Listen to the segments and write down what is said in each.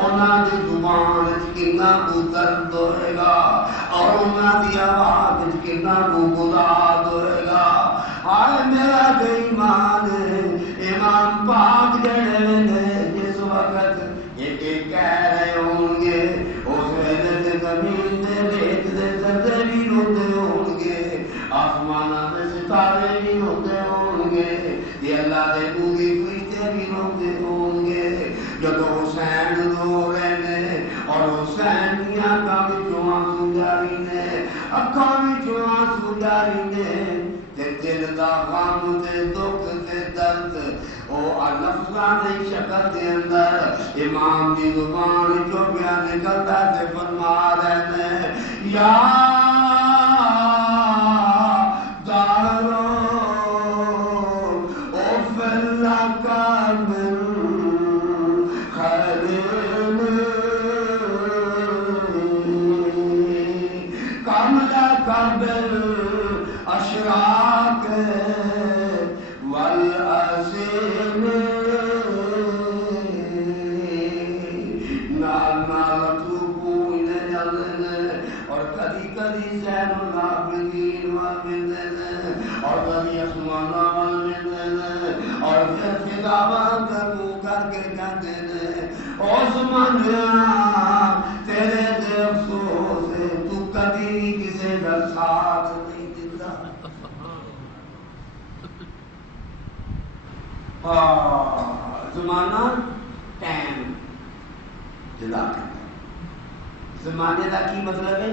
انہاں دی زبان وچ کتنا کو درد ہوئے گا اور انہاں دی آواز وچ کتنا کو گداز ہوئے گا آئے میرا ایمان امام پاک جڑے نے جس وقت یہ کہہ رہے ہوں گے اس ویلے زمین دے ریت دے ذرے بھی روتے ہوں گے آسماناں دے ستارے بھی روتے ہوں گے یہ اللہ دے بوگی فرشتے بھی روتے ہوں گے جب حسین رو رہے نے اور حسین کی آنکھاں وچوں آنسو جاری نے اکھاں وچوں آنسو جاری نے تے دل دا غم تے دکھ تے درد او لفظاں دی شکل دے اندر امام دی زبان چوں بیان نکلدا تے فرما رہے نے یا دارو او فلا کامل کاملا قبل اشراق والاسیم نال نال توبو انہیں جلدن اور کدی کدی زین العابدین والمدن اور کدی اسمانا والمدن اور پھر فداوان تکو کر کے کہتے ہیں او زمانیاں تیرے دے افسوس ہے تو کدی کسی کا ساتھ نہیں دیتا زمانہ ٹائم جدا کرتا زمانے کا کی مطلب ہے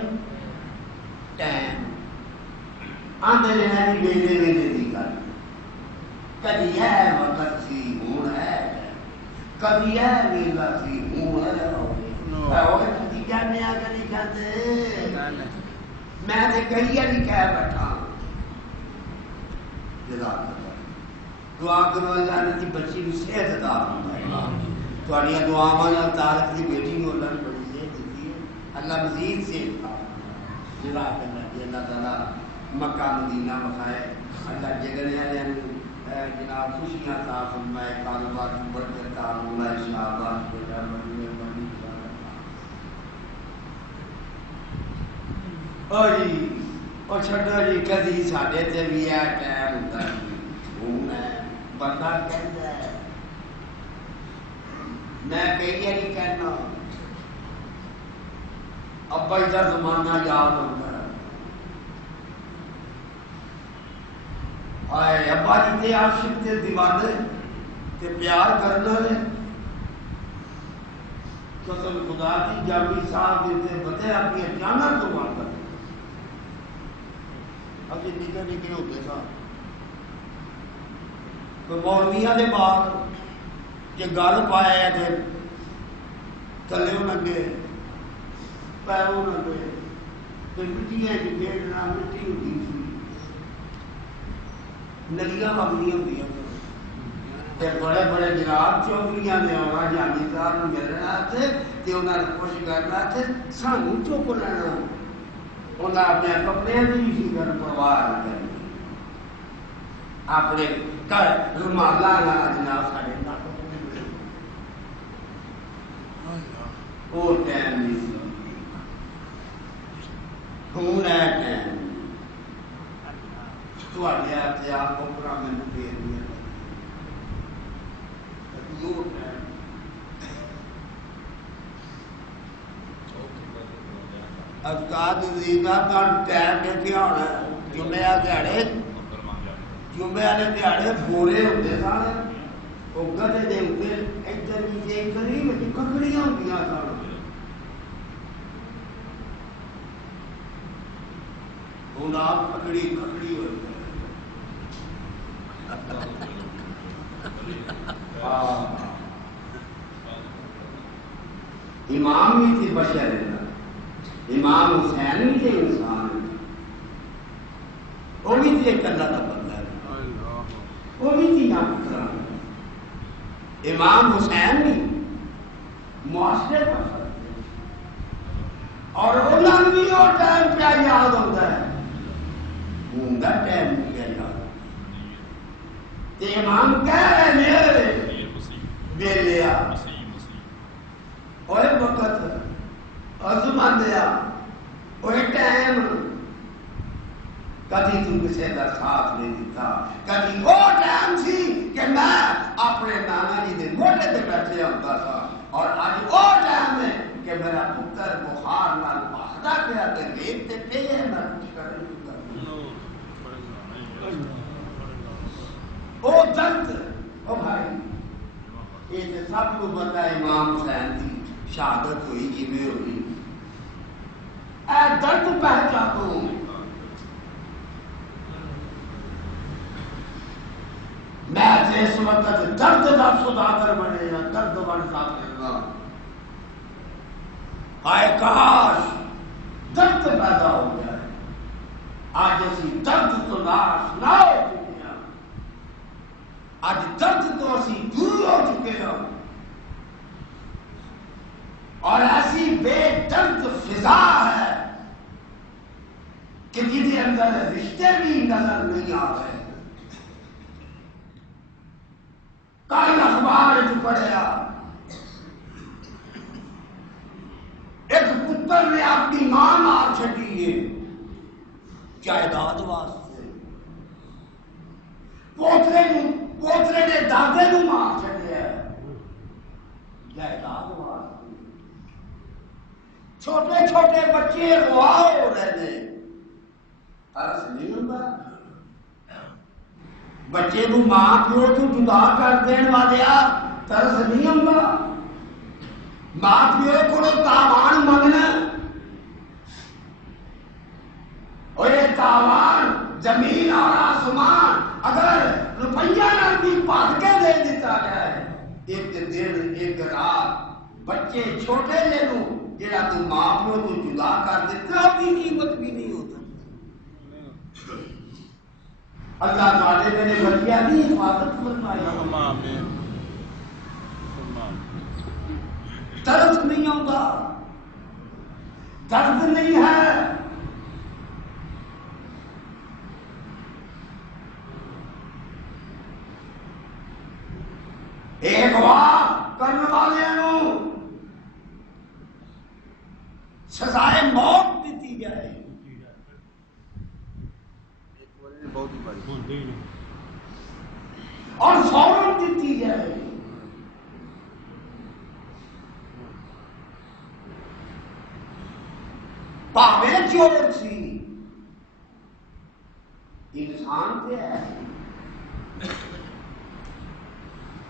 ٹائم آندے رہنا بھی ویلے ویلے دی گل کدی ہے وقت سی ہوں ہے کبھی ہے ویلا سی ہوں ہے اور کدی کہنے آ کدی کہتے میں تے کئی والی کہہ بیٹھا جدا کرتا دعا کرو اللہ نے کی بچی بھی صحت عطا فرمائے تھوڑی دعاواں نال طارق دی بیٹی نوں اللہ نے بڑی صحت دیتی ہے اللہ مزید صحت عطا جدا کرنا کہ اللہ تعالی مکہ مدینہ بخائے اللہ جگنے والے جناب خوشیاں عطا فرمائے کاروبار کی برکت عطا فرمائے شہادت کو جامعہ بنی جی اور چھڈو جی کدی ساڈے تے بھی ہے ٹائم ہوندا ہوں ہے بندہ کہندا ہے میں کئی والی کہنا ابا جی دا زمانہ یاد ہوندا ہے آئے ابا جی تے عاشق تے دیوانے تے پیار کرنے والے قسم خدا کی جامی صاحب دیتے بتے اپنی اچانک تو بات کرتے ابھی نکے نکے ہوتے سا تو مولویاں دے بعد کہ گل پایا تے تھلے لگے پیروں لگے تے مٹیاں کی کھیڈنا مٹی ہوتی سی نلیاں وگدیاں ہوندیاں تے بڑے بڑے جناب چوکریاں نے آنا جانی صاحب ملنا تے انہاں نے خوش کرنا تے سانوں چپ لینا انہاں اپنے کپڑے کی بھی فکر پرواہ نہ کرنی اپنے گھر رومالا جناب ساڈے وہ ٹائم نہیں سی ہوں ہے ٹائم تواڈے ہاتھ آپ کوپرا مینوں دے دیا استاد عزیزہ تہاڈا ٹائم دیکھیا ہونا جمعے دیہڑے جمعے والے دیہڑے بورے ہوندے سن وہ گدے دے اوپر ادھر نیچے قریب ککڑیاں ہوندیاں سن ہوں آپ ککڑی ککڑی ہوئی امام بھی تھی بشر امام حسین بھی تھے انسان وہ بھی تھی ایک اللہ کا بندہ وہ بھی تھی نا پترا امام حسین بھی معاشرے کا فرد اور انہوں بھی وہ ٹائم کیا یاد ہوتا ہے ہوں گا ٹائم کیا یاد تے امام کہہ رہے میرے بے لیا اور لیا وہ ٹائم کدی تو کسی کا ساتھ نہیں دیتا کدی وہ ٹائم سی کہ میں اپنے نانا جی کے موٹے پہ بیٹھے ہوتا تھا اور آج وہ ٹائم ہے کہ میرا پتر بخار نال بہتا پیا کہ ریت تے پہ ہے میں کچھ کر نہیں وہ درد وہ بھائی یہ تو سب کو پتا ہے امام حسین کی شہادت ہوئی کیویں ہوئی اے درد پہچاتا ہوں میں اس وقت درد کا سوداگر بنے یا درد بنتا پھرنا ہائے کاش درد پیدا ہو گیا ہے آج اسی درد تو لاش نہ ہو چکے ہیں آج درد تو اسی دور ہو چکے ہیں اور ایسی بے درد فضا ہے کہ جنہیں اندر رشتے بھی نظر نہیں آ رہے کل اخبار جو پڑھیا ایک پتر نے اپنی ماں مار چھٹی ہے جائیداد واسطے پوترے نے دادے نو مار چھٹیا جائیداد واسطے چھوٹے چھوٹے بچے روا ہو رہے ہیں ترس نہیں ہوتا بچے کو ماں پیو تو جدا کر دین والیا ترس نہیں ہوتا ماں پیو کو تاوان منگنا اور یہ تاوان زمین اور آسمان اگر روپیہ نہ بھی پات کے دے دیتا گیا ہے ایک دن ایک رات بچے چھوٹے لے لوں جڑا تو ماں پیو تو جدا کر دیتا اپنی قیمت بھی نہیں ہوتا اللہ تعالی میرے بچیاں کی حفاظت فرمائے درد نہیں ہوگا درد نہیں ہے ایک بات کرنے والے سزائے موت دیتی جائے اور فوراً دیتی جائے پاوے چور سی انسان پہ ہے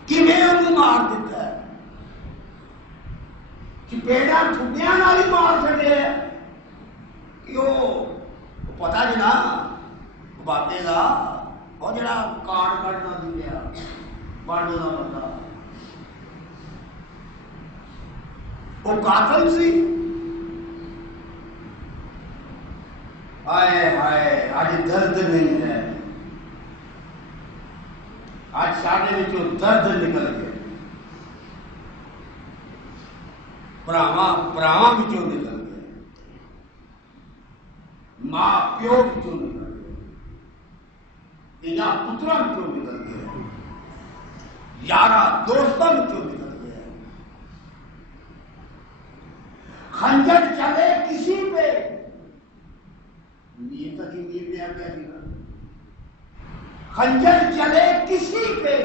کیویں انہوں مار دیتا ہے چپیڑا ٹھڈیاں نال ہی مار چھڈے کیوں پتا جی نا باتے دا وہ جڑا کارڈ کٹنا دیا بانڈو دا بندہ وہ قاتل سی ہائے ہائے آج درد نہیں ہے آج ساڈے وچوں درد نکل گیا پراواں وچوں نکل گیا ماں پیو وچوں نکل گیا پترا وچوں نکل گیا یارا دوستوں وچوں نکل گیا خنجر چلے کسی پہ یہ تک یہ پیا گیا خنجر چلے کسی پہ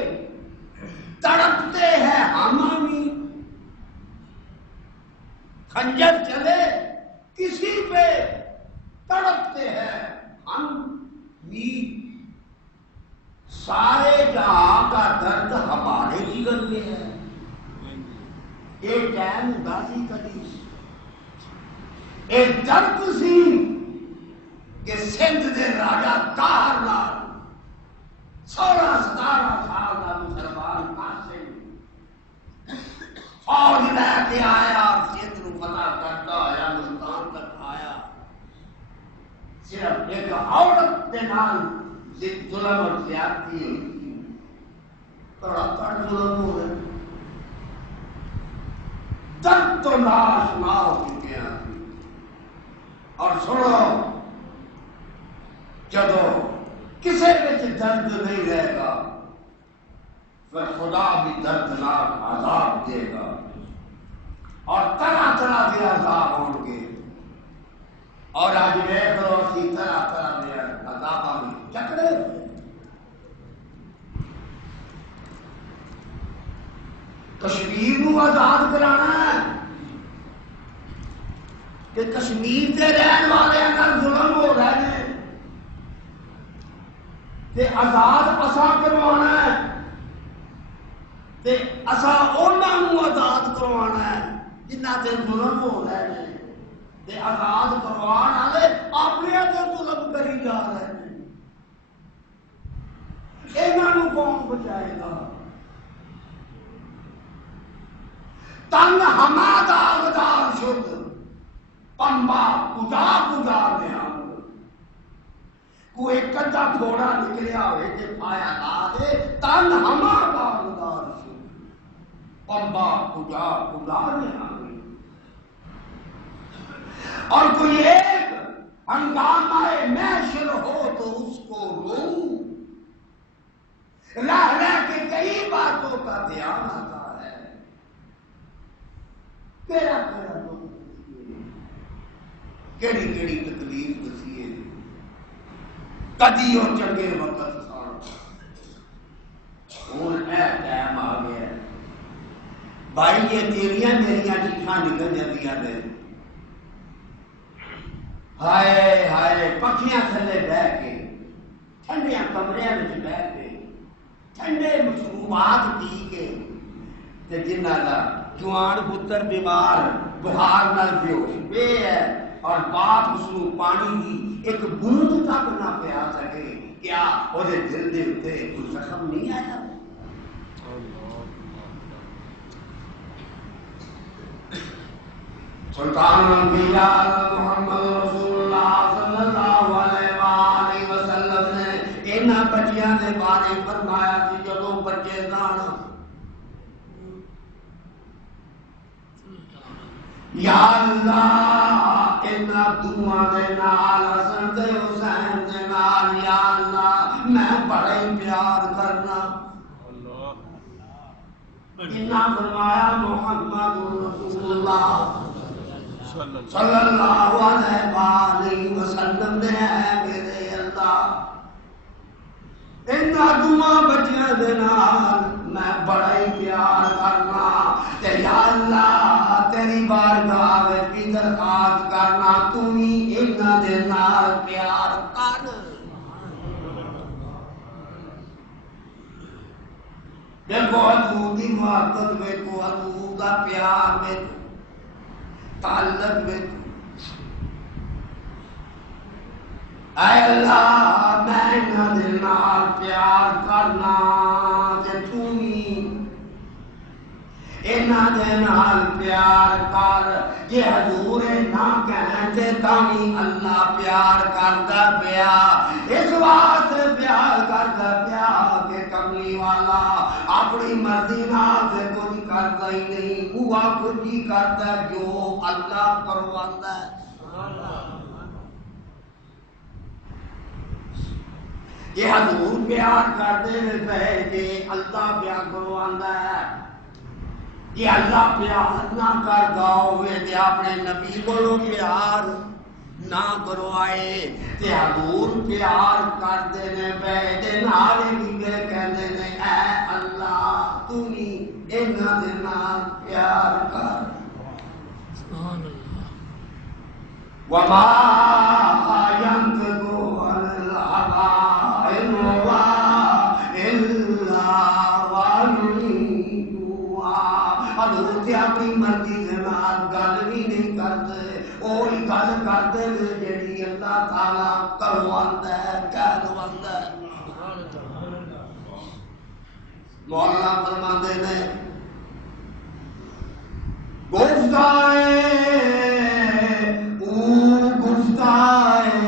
تڑپتے ہیں ہم بھی خنجر چلے کسی پہ تڑپتے ہیں ہم بھی سارے جہاں کا درد ہمارے جگر میں ہے ایک ٹائم اداسی کری ایک درد سی کہ سندھ دے راجا تار لال 16-17 سال کا مسلمان قاسم فوج لے کے آیا سندھ نو فتح کرتا آیا ملتان تک آیا صرف ایک عورت کے نال ظلم اور زیادتی ہوئی تھی بڑا کڑ ظلم ہو رہا درد تو لاش نہ ہو چکے ہیں اور سنو جب کسی وچ درد نہیں رہے گا پھر خدا بھی دردناک عذاب دے گا اور طرح طرح کے عذاب ہوں گے اور آج ویکھ لو اسی طرح طرح دے عذاباں میں چکرے کشمیر نو آزاد کرانا ہے کہ کشمیر کے رہن والے نال ظلم ہو رہے ہیں تے آزاد اسا کروانا ہے تے اسا انہاں نو آزاد کروانا ہے جنہاں تے ظلم ہو رہے ہیں تے آزاد کروان والے اپنے تے ظلم کری جا رہے ہیں انہاں نو کون بچائے گا تنگ ہما داغدار شد پنبا کجا گزار دیا کوئی کچا تھوڑا نکلیا ہوئے کہ پایا لا دے تن ہما داغدار شد پنبا کجا گزار دیا اور کوئی ایک ہنگامہ محشر ہو تو اس کو رو رہ رہ کے کئی باتوں کا دھیان آتا ہے کیڑا کیڑا کیڑی کیڑی تکلیف دسی ہے کدی اور چنگے وقت ہوں اے ٹائم آ گیا بھائی یہ تیریاں میریاں چیخاں نکل جاندیاں نے ہائے ہائے پکھیاں تھلے بہ کے ٹھنڈیاں کمریاں وچ بہ کے ٹھنڈے مشروبات پی کے تے جنہاں دا جوان پتر بیمار بخار نال بیہوش پے ہے اور باپ اس کو پانی کی ایک بوند تک نہ پیا سکے کیا وہ دل دے اتنے کوئی زخم نہیں آیا سلطان الانبیاء محمد رسول اللہ صلی اللہ علیہ وآلہ وسلم نے انہاں بچیاں دے بارے فرمایا کہ جدوں بچے دان یا اللہ اتنا دعا دے نال حسن تے حسین دے نال یا اللہ میں بڑا ہی پیار کرنا اتنا فرمایا محمد رسول اللہ صلی اللہ علیہ وآلہ وسلم نے ہے میرے اللہ اتنا دعا بچیاں دے نال میں بڑا ہی پیار کرنا تے یا اللہ تیری بارگاہ وچ بھی درخواست کرنا تو ہی انہاں دے نال پیار کر دیکھو حضور دی محبت ویکھو حضور دا پیار ویکھو تعلق ویکھو اے اللہ میں انہاں دے نال پیار کرنا تے تو ہی انہاں دے نال پیار کر جے حضور نہ کہیں تے تاں اللہ پیار کردا پیا اس واسطے پیار کردا پیا کہ کملی والا اپنی مرضی نال تے کچھ کردا ہی نہیں وہ کچھ ہی کردا جو اللہ کرواندا ہے یہ حضور پیار کرتے رہے کہ اللہ پیار کرواندا ہے یہ اللہ پیار نہ کردا ہوئے تے اپنے نبی کولوں پیار نہ کروائے تے حضور پیار کرتے نے پے تے نال ہی کہندے نے اے اللہ تو ہی انہاں دے نال پیار کر سبحان اللہ وما ينطق عن الهوى إن هو إلا وحي حضور تے اپنی مرضی دے نال گل بھی نہیں کرتے وہی گل کرتے جیڑی اللہ تعالی کرواندا ہے کہلواندا ہے مولانا فرماندے نے گفتائے او گفتائے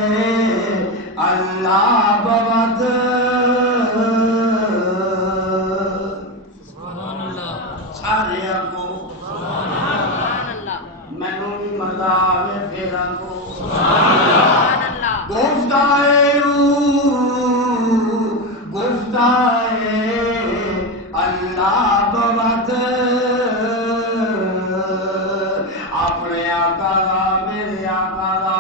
اللہ بابت سبحان اللہ سارے کو سبحان اللہ مینوں بھی مزہ آوے پھر کو سبحان اللہ گفتائے گفتائے اللہ بابت اپنے آقا دا میرے آقا دا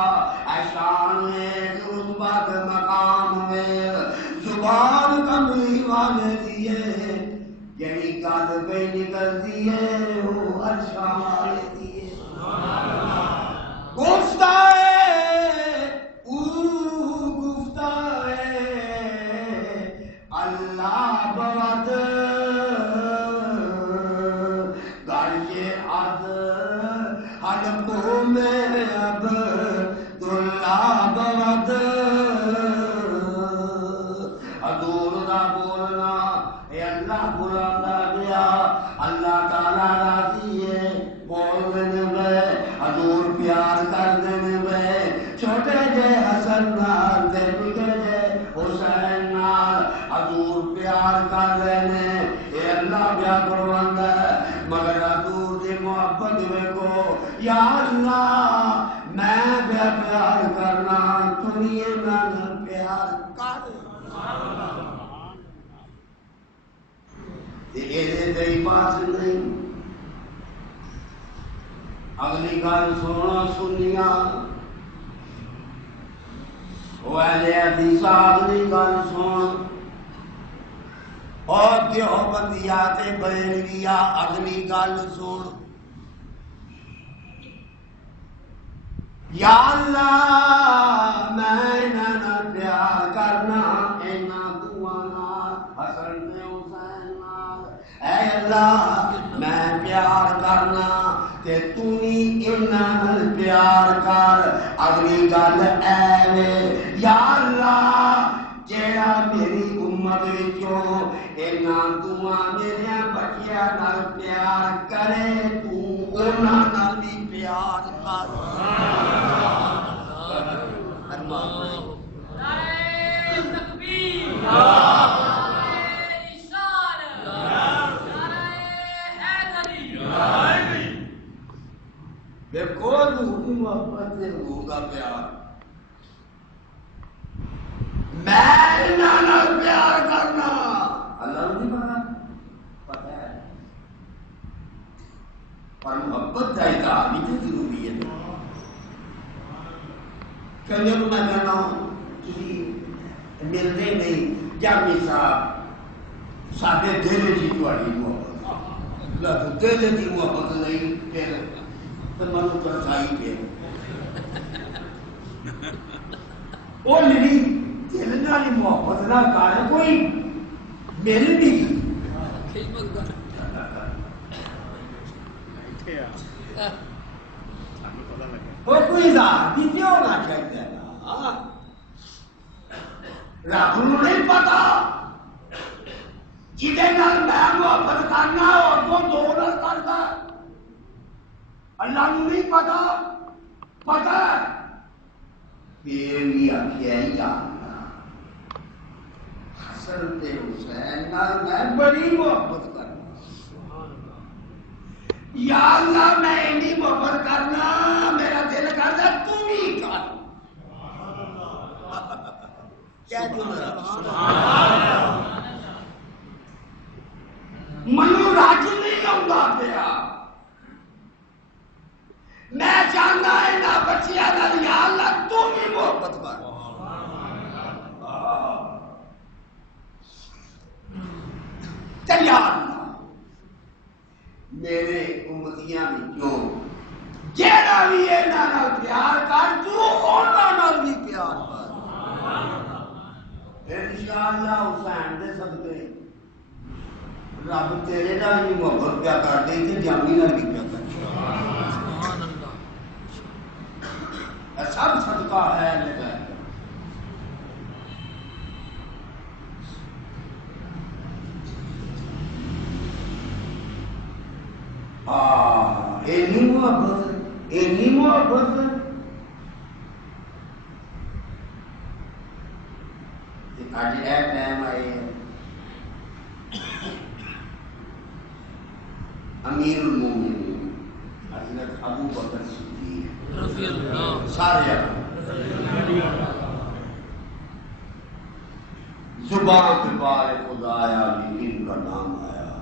لیتی ہے یعنی گل پہ نکلتی ہے وہ اچھا لیتی ہے گفتہ ہے گفتہ ہے اللہ بوت گاڑی عد حلقوں میں اب دلہ بوت حضور دا بولنا اے اللہ بلانا گیا اللہ تعالیٰ راضی ہے بول دینے میں حضور پیار کر دینے میں چھوٹے جے حسن نال تے نکے جے حسین نال حضور پیار کر دینے اے اللہ بیا قربان ہے مگر حضور دی محبت کو یا اللہ میں بیا پیار کرنا تمہیں میں پیار کر یہ بات نہیں اگلی گل سونا سنیا وہ اہل حدیث اگلی گل سن اور دیوبندیات بریلویہ اگلی گل سن یا اللہ میں انہاں پیار کرنا انہاں دعاں نال حسن تے حسین نال اے اللہ میں پیار کرنا تے تو ہی انہاں نال پیار کر اگلی گل اے وے یا اللہ جیڑا میری امت وچوں انہاں دعاں میرے بچیاں نال پیار کرے تو انہاں نال بھی پیار کر دیکھو حضور محبت سے حضور کا پیار میں انہاں پیار کرنا اللہ نہیں پتا پتا ہے پر محبت کا اظہار بھی تو ضروری ہے کہیں تو میں کہنا ہوں تھی ملتے نہیں جامی صاحب ساڈے دل جی تہاڈی محبت لگ دل جی محبت نہیں پھر تو منو ترسائی پہ وہ میری دل نال محبت نہ کر کوئی مل نہیں وہ کوئی ذات بھی کیوں ہونا چاہیے رب نوں نہیں پتا جہدے نال میں محبت کرنا اور تو دو نال کرتا اللہ نوں نہیں پتا پتا پھر بھی آخیا یا اللہ حسن تے حسین نال میں بڑی محبت کرنا یا اللہ میں اتنی محبت کرنا میرا دل کرتا تم ہی کر منو راج نہیں آتا پیا میں چاہتا یہاں بچیاں یا اللہ تم ہی محبت کر تیار میرے امتیاں وچوں جیڑا بھی انہاں نال پیار کر تو انہاں نال بھی پیار کر انشاءاللہ حسین دے صدقے رب تیرے نال بھی محبت پیا کر دے تے جامی نال بھی پیا کر سبحان اللہ سب صدقہ ہے لگا اینی محبت اج اے ٹائم آئے امیر المومنین حضرت ابو بکر صدیق رضی اللہ سارے زبان پہ بار خدا آیا لیکن کا نام آیا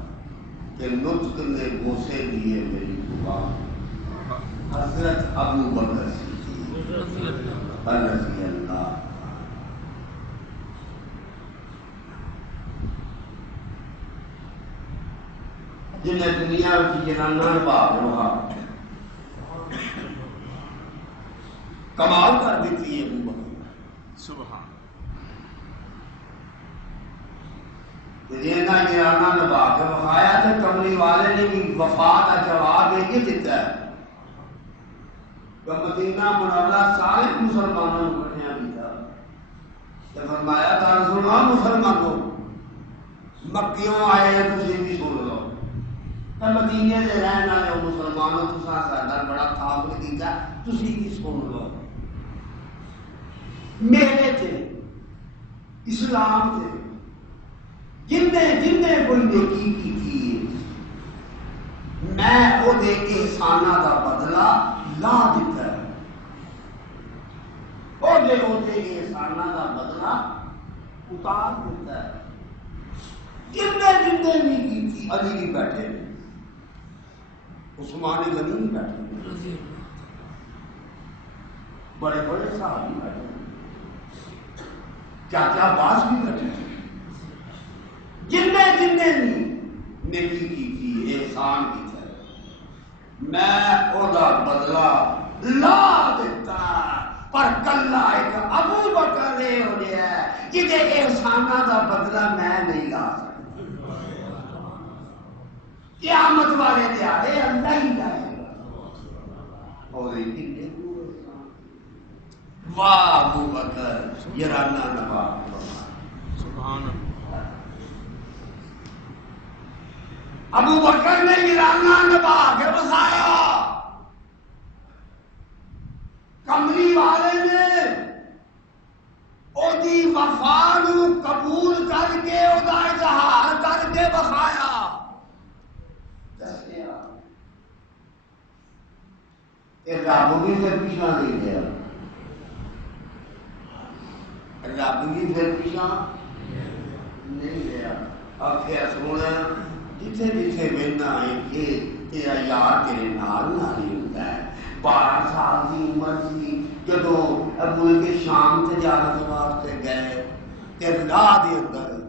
کہ نطق نے بوسے دیے میری زبان حضرت ابو بکر صدیق رضی اللہ جنہیں دنیا کی جنانا بھاگ رہا کمال کر دیتی ہے ابو بکر سبحان جنہیں جنانا نبھا کے بخایا تو کملی والے نے بھی وفا کا جواب یہ دیتا ہے کہ مدینہ منورہ سارے مسلمانوں کو کٹھیا دیتا تو فرمایا تھا رسول اللہ مسلمانوں مکیوں آئے ہیں تسی بھی سن لو تو مدینے سے رہنے والے مسلمانوں تو ساڈا بڑا خواب کیتا تسی بھی سن لو میرے تے اسلام تے جن کوئی نیکی کی تھی میں وہ دے احسانہ دا بدلہ لا دیتا ہے وہ دے احسانہ دا بدلہ اتار دیتا ہے جن بھی کی تھی علی بھی بیٹھے عثمان غنی بھی بیٹھے بڑے بڑے صاحب بھی بیٹھے کیا باز بھی بیٹھے جن بھی نیکی کی تھی احسان کی تھی میں وہ بدلہ لا دیتا پر کلا ایک ابو بکر یہ ہو گیا ہے جہے احسانہ دا بدلہ میں نہیں لا سکتا قیامت والے دیہڑے اللہ ہی لائے گا اور واہ ابو بکر یرانہ نبا سبحان ابو بکر نے یرانہ نبا کے بسایا کملی والے نے اودی وفا نو قبول کر کے ادا اظہار کر کے بخایا رب بھی پھر پیچھا نہیں گیا رب بھی پھر پیچھا نہیں گیا آخیا سونا جتھے جتھے بہنا ہے کہ تیرا یار تیرے نال ہی ہوتا ہے 12 سال کی عمر تھی جدو ابو کے شام تجارت واسطے گئے تے راہ دے اندر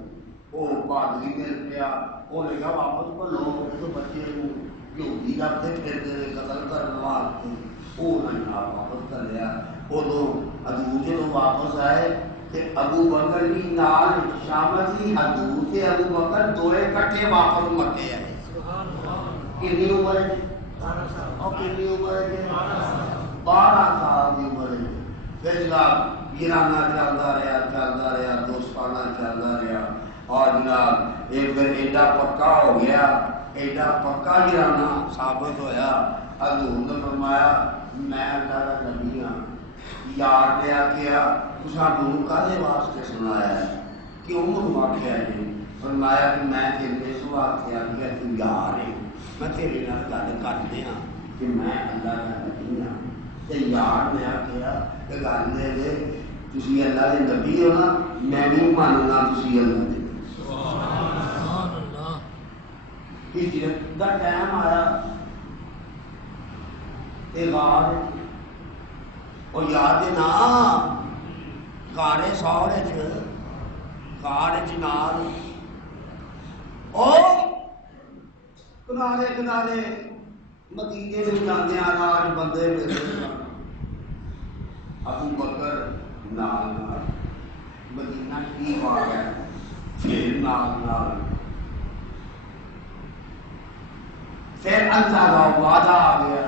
وہ پادری مل پیا وہ لگا واپس بھلو تو بچے یہودی رکھتے پھرتے قتل کرنے واسطے وہ نال واپس کر لیا ادو حضور جدو واپس آئے تے ابو بکر بھی نال شامل تھی حضور تے ابو بکر دوئے کٹھے واپس مکے آئے کتنی عمر ہے اور کتنی عمر ہے 12 سال کی عمر ہے پھر جناب گرانہ چلتا رہا دوستانہ چلتا رہا اور جناب یہ پھر ایڈا پکا ہو گیا ایڈا پکا گرانہ ثابت ہویا حضور نے فرمایا میں اللہ کا نبی ہاں یار نے آخیا سانوں کالے واسطے سنایا ہے کہ عمر آخیا جی فرمایا کہ میں تیرے سو آخیا کہ تو یار ہے میں تیرے نال گل کر دیا کہ میں اللہ کا نبی ہاں تے یار نے آخیا کہ گل یہ تسی اللہ کے نبی ہو نا میں نہیں ماننا تسی اللہ دے سبحان اللہ ہجرت دا ٹائم آیا تے غار اور یاد نا کارے سورے نال اور کنارے مدینے سے جانے آج بندے ملے ابو بکر نال مدینہ شریف آ گیا پھر نال پھر اللہ کا وعدہ آ گیا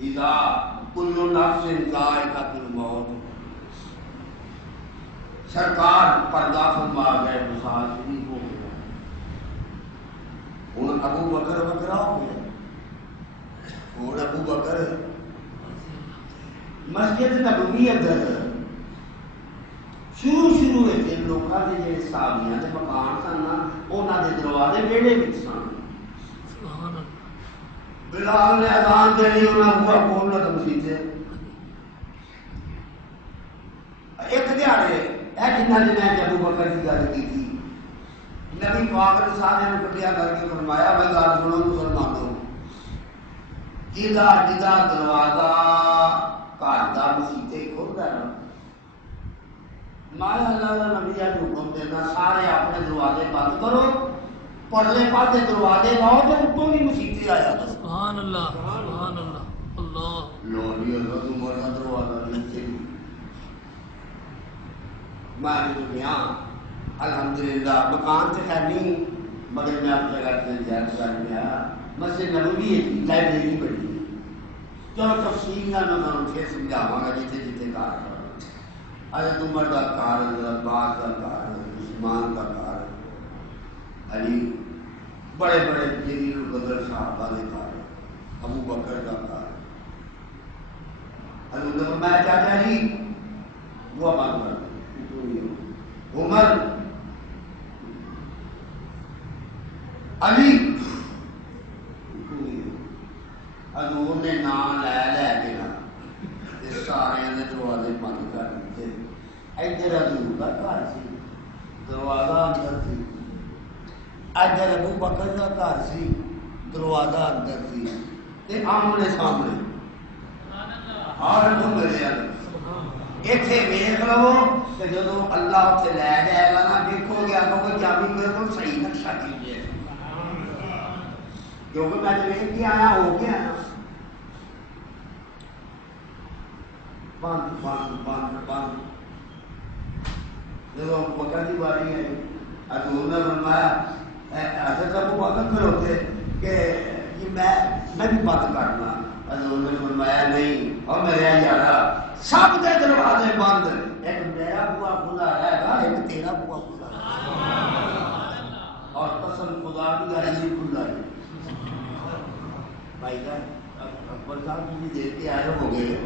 اذا کل نفس ذائقۃ الموت سرکار پردہ فرما گئے وصال شریف ہو گیا ہوں ابو بکر وکرا ہو گیا ہوں ابو بکر مسجد نبوی اندر شروع میں لوگوں کے جڑے صحابیاں کے مکان سن انہوں کے دروازے ویڑے میں سن بلال نے اذان دینی انہوں نے ہوا کھولنا تو مسیح ایک دیہڑے جنہ نے ابو بکر کی گل کی تھی نبی پاک نے سارے کٹیا کر کے فرمایا میں گل سنو مسلمانوں جدا دروازہ گھر کا مسیطے کھولتا ہے میں اللہ کا نبی حکم دینا سارے اپنے دروازے بند کرو پرلے پاسے دروازے لاؤ تو اتوں بھی مسیطے آیا تو سبحان اللہ سبحان اللہ اللہ لوری حضرت عمر کا دروازہ نیچے میں جو گیا الحمدللہ مکان سے خیر نہیں مگر میں آپ جگہ سے زیارت کر گیا مسجد نبوی ہے لائبریری بڑی ہے چلو تفصیل نہ میں پھر سمجھاواں گا جتنے جتنے کار حضرت عمر کا کار حضرت عباس کا کار عثمان کا کار علی بڑے بڑے جلیل القدر صحابہ نے کار ابو بکر کا کار حضرت نے فرمایا چاچا جی وہ بند کر عمر علی حضور نے نام لے لے کے نا سارے دروازے بند کر دیتے ادھر حضور کا گھر سی دروازہ اندر سی ادھر ابو بکر کا گھر سی دروازہ اندر سی آمنے سامنے اور میرے اتنے ویخ لو کہ جب اللہ اتنے لے جائے گا نا دیکھو گے آپ کو جامی بالکل صحیح نقشہ کیجیے کیونکہ میں تو دیکھ کے آیا ہو کے آیا بند بند بند بند جب بکر کی باری ہے حضور نے فرمایا حضرت ابو بکر کھڑوتے کہ میں بھی بند کرنا حضور نے فرمایا نہیں اور میرے یارا سب کے دروازے بند ایک میرا بوا کھلا رہے گا ایک تیرا بوا کھلا رہے اور قسم خدا کی گاڑی نہیں کھلا ہے بھائی جان اکبر صاحب بھی دیر کے آئے ہو گئے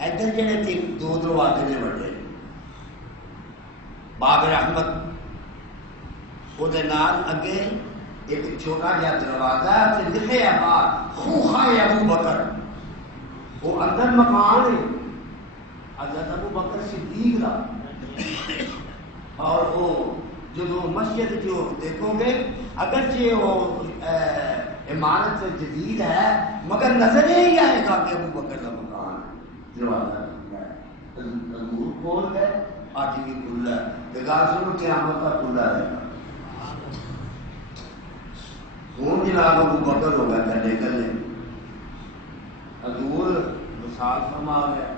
ادھر جڑے دو دروازے نے بڑے باب رحمت وہ اگے ایک چھوٹا جہا دروازہ لکھے آباد خوخا ابو بکر وہ اندر مکان ہے حضرت ابو بکر صدیق کا اور وہ جب مسجد جو دیکھو گے اگرچہ وہ عمارت جدید ہے مگر نظر ہی آئے گا کہ ابو بکر کا مکان دروازہ حضور کھول گئے آج بھی کھلا ہے گال سنو قیامت کا کھلا رہے گا ہوں جناب ابو بکر ہو گیا گلے گلے حضور وصال فرما گیا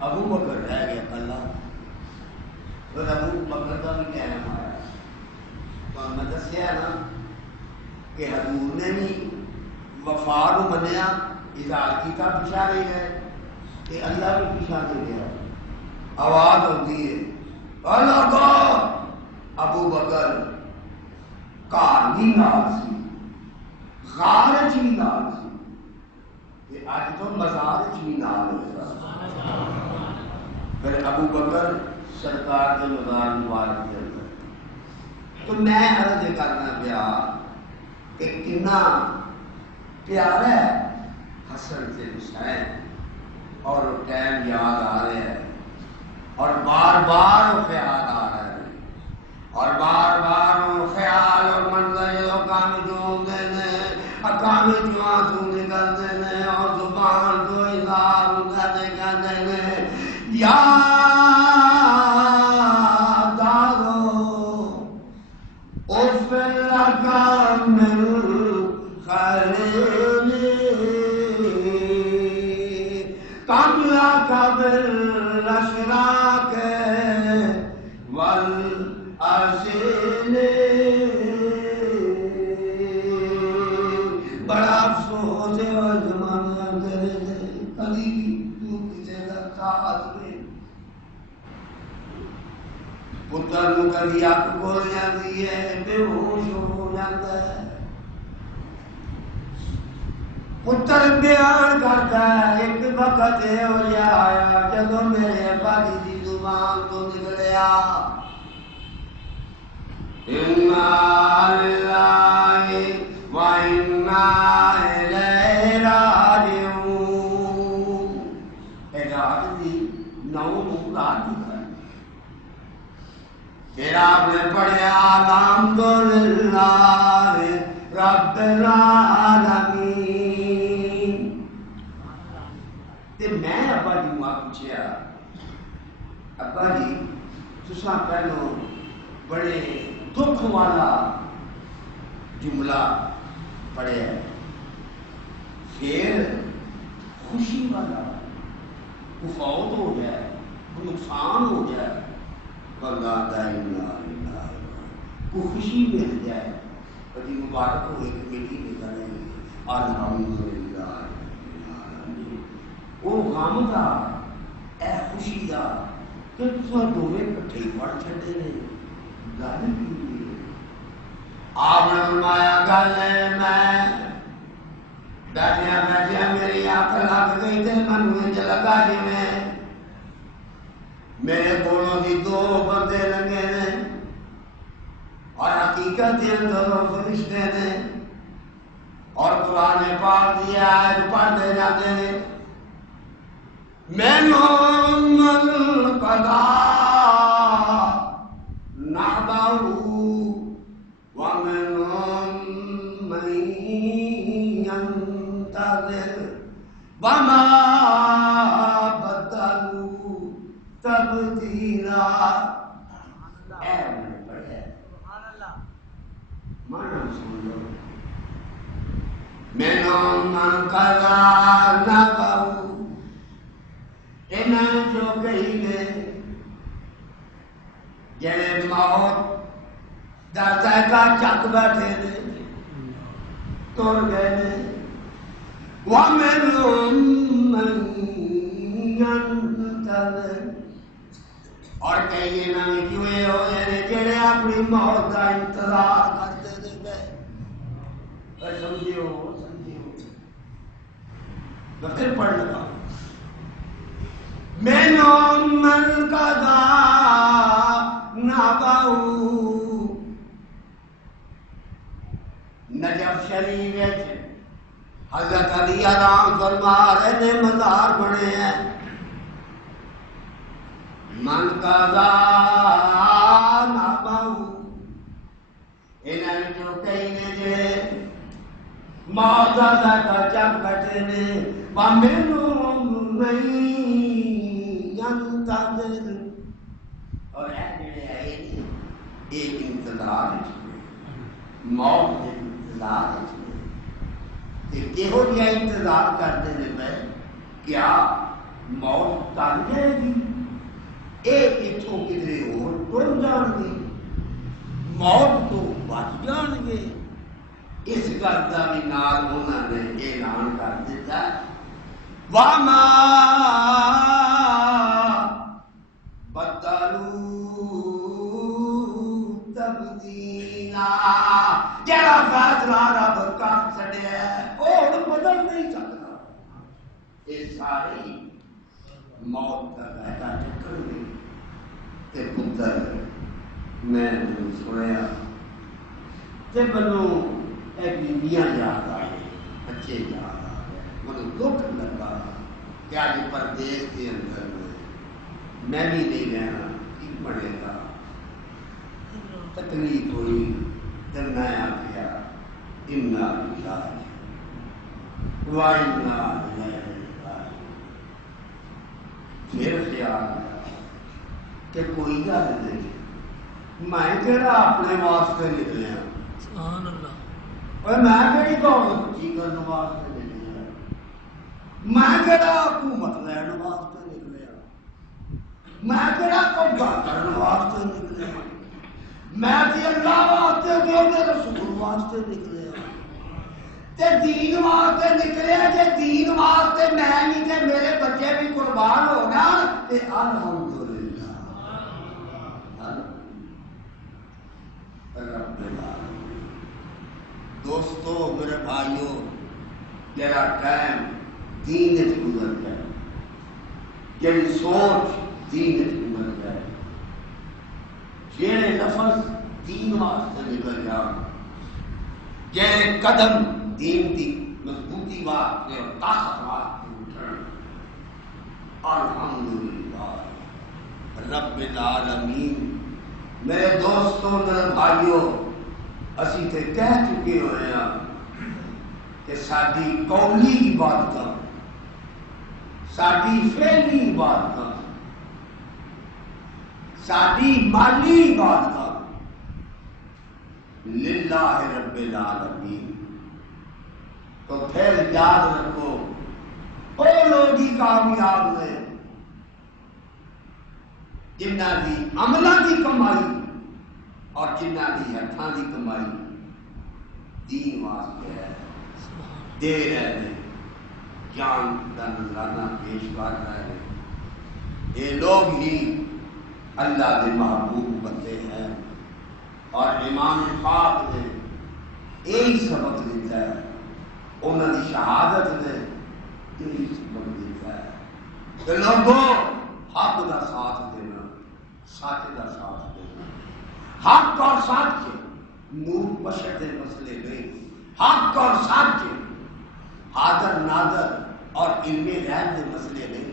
ابو بکر رہ گیا کلا پھر ابو بکر کا بھی قائم آیا تو میں دسیا نا کہ حضور نے بھی وفا کو منیا اظہار کیا پیچھا نہیں ہے کہ اللہ بھی پیچھا نہیں گیا آواز ہوتی ہے اللہ کو ابو بکر کار بھی نال سی غار بھی نال سی اج تو مزار بھی نال ہوئے پھر ابو بکر سرکار کے مزار مبارک کے اندر تو میں عرض کرنا پیا کہ کتنا پیارا ہے حسن سے حسین اور ٹائم یاد آ رہے ہیں اور بار بار وہ خیال آ رہا ہے اور بار بار وہ خیال اور منظر جو کام جو دینے اکام جو آنسو نکل دینے اور زبان جو اظہار کرنے کا دینے یادارو اف لگا من خلیلی کاملا قبل اشراق والعسیل بڑا افسوس ہے اور زمانہ کرے کبھی تو کسی کا ساتھ میں پتر نو کبھی اک کھول جاتی ہے بے ہوش ہو جاتا ہے پتر بیان کرتا ہے ایک وقت ہو آیا جب میرے ابا کی زبان تو نکلیا انا للہ و انا الیہ راجعون اے رات دی نو رات دی پھر آپ نے پڑھا الحمدللہ رب العالمین تے میں ابا جی کو پوچھیا ابا جی تساں پہلو بڑے دکھ والا جملہ پڑھے، پھر خوشی والا وہ فوت ہو جائے، وہ نقصان ہو جائے، بندہ کو خوشی مل جائے، کبھی مبارک ہو ایک بیٹی نکل رہی ہے، الحمدللہ وہ غم دا اے خوشی دا کہ تصا دوویں کٹھے پڑھ چھڈے نے، گل کی آپ نے فرمایا گل میں بیٹھیا بیٹھیا میری اکھ لگ گئی تے مینوں انج لگا جویں میرے کولوں دی دو بندے لنگے نے اور حقیقت کے اندر فرشتے نے اور قرآن پاک دی آیت پڑھتے جاتے ہیں مینوں من قضا نحبه ومنهم من ينتظر وما بدلوا تبدیلا۔ اے میں پڑھے مانا سن لو مینوں من قضا نحبه انہاں جو کہی نے جڑے موت دا ذائقہ چک بیٹھے نے تر گئے نے وَمِنْهُمْ مَنْ يَنْتَظِرُ اور کئی انہاں میں کیویں ہوئے نے جڑے اپنی موت کا انتظار کرتے نے پہ سمجھیو میں پھر پڑھ لگا مینوں من قضا نحبه نجف شریف وچ حضرت علی آرام فرما رہے نے مزار بنے ہیں من قضا نحبه انہاں جو کئی نے جڑے موت دا ذائقہ چک بیٹھے نے وَمِنْهُمْ مَن ينتظر اور ایک انتظار موت کے انتظار کہو جہاں انتظار کرتے ہیں میں کیا موت کر جائے گی ایک اتوں کدھر اور ٹر جان گے موت تو بچ جان گے اس گل کا بھی نال انہوں نے اعلان کر دیتا وَمَا بدلوا تبدیلا جڑا فیصلہ رب کر چھڈیا وہ بدل نہیں سکتا یہ ساری موت کا بیٹا ٹکر گئی تے پتر میں سنیا تے بنو اے بیویاں یاد آئے بچے یاد آ گئے مجھے دکھ لگا کہ آج پردیس کے اندر میں بھی نہیں رہنا کی پڑے گا تکلیف ہوئی تو میں آ گیا انا پھر خیال آیا کہ کوئی گل نہیں میں کہڑا اپنے واسطے نکلیا سبحان اللہ اور میں کہڑی دولت کچی کرنے واسطے نکلیا میں کہڑا حکومت لین واسطے نکلیا میں کہڑا قبضہ کرنے واسطے نکلیا میں تے اللہ واسطے تے رسول واسطے نکلیا تے دین واسطے نکلیا جے دین واسطے میں نہیں تے میرے بچے بھی قربان ہو جان تے الحمدللہ رب العالمین۔ دوستو میرے بھائیو جڑا ٹائم دین وچ گزر جائے جڑی سوچ دین وچ گزر جائے جڑے لفظ دین واسطے نکل جان جڑے قدم دین دی مضبوطی واسطے اور طاقت واسطے اٹھن الحمدللہ رب العالمین۔ میرے دوستوں میرے بھائیوں اسی تے کہہ چکے ہوئے ہیں کہ ساری قولی عبادت ساری فعلی عبادت ساری مالی عبادت للہ رب العالمین. تو پھر یاد رکھو وہ لوگ ہی کامیاب ہوئے جنہ دی عملہ دی کمائی اور جنہ دی ہتھاں دی کمائی دین واسطے ہے دے رہے ہیں جان کا نذرانہ پیش کر رہے ہیں. یہ لوگ ہی اللہ کے محبوب بندے ہیں. اور امام پاک نے یہی سبق دیتا ہے انہوں نے شہادت نے یہی سبق دیتا ہے کہ لوگوں حق کا ساتھ دینا سچ کا ساتھ دینا. حق اور سچ نور بشر کے مسئلے نہیں. حق اور سچ حاضر نادر اور علم غیب کے مسئلے نہیں.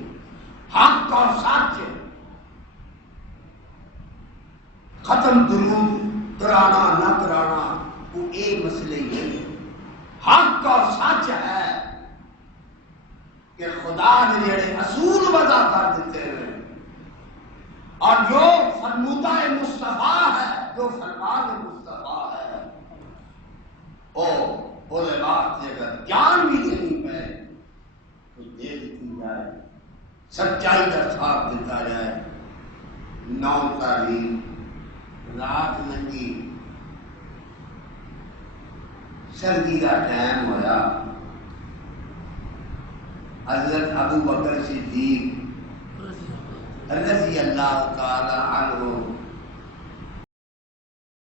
حق اور سچ ختم درود کرانا نہ کرانا وہ ایک مسئلے ہی نہیں. حق اور سچ ہے کہ خدا نے جڑے اصول وضع کر دیتے ہیں اور جو فرمودہ مصطفیٰ ہے جو فرمان مصطفیٰ ہے وہ بات سے اگر جان بھی دینی پڑے تو دے دیتی جائے. سچائی کا ساتھ دیتا جائے. 9 تاریخ رات لگی سردی کا ٹائم ہوا. حضرت ابو بکر صدیق رضی اللہ تعالی عنہ